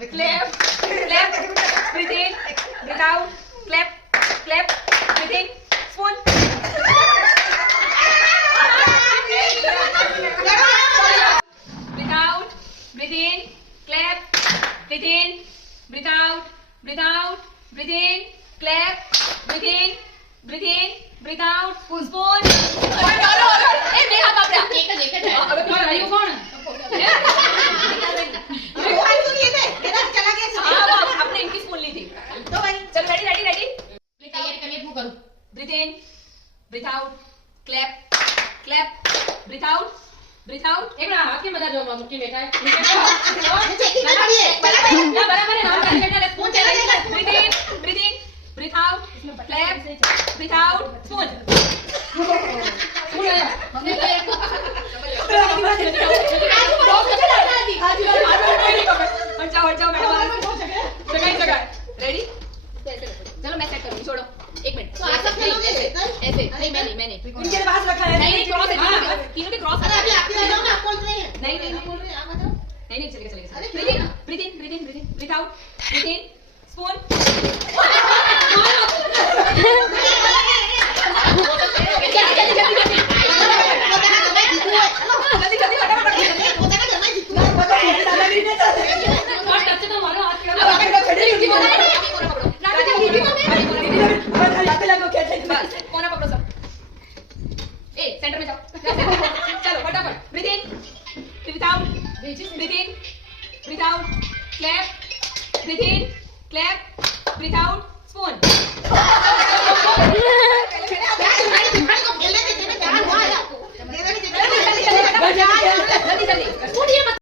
clap, clap, breathe in, breathe out, clap, clap, breathe in, spoon. Breathe out, breathe in, clap, breathe in, breathe out, breathe out, breathe in, clap, breathe in, breathe in, breathe out, spoon. એ બે હાથ આપ્યા. એક જ હવે કોણ રહ્યું કોણ? आपने इनकी स्पून ली थी तो भाई चलो रेडी रेडी रेडी તૈયારી કરીએ હું કરું breathe in breathe out clap clap breathe out एक मिनट हाथ के मदद दो मुट्ठी बैठा है ना बराबर है हाथ बैठा है स्पून चला breathe in breathe out clap breathe out spoon हमने हट जाओ मैडम जगह रेडी चलो मैं सेट करूंगी छोड़ो एक मिनट तो आप सब खेलोगे ऐसे नहीं मैंने इनके पास रखा है नहीं क्रॉस है तीनों के क्रॉस अरे अभी आप ही जाओ ना आप बोल रहे हैं नहीं बोल रहे हैं आप बताओ नहीं चलेगा अरे breathe in breathe out breathe in spoon कोना पकड़ो सब ए सेंटर में जाओ चलो फटाफट breathe in breathe out clap breathe in clap breathe out spoon जल्दी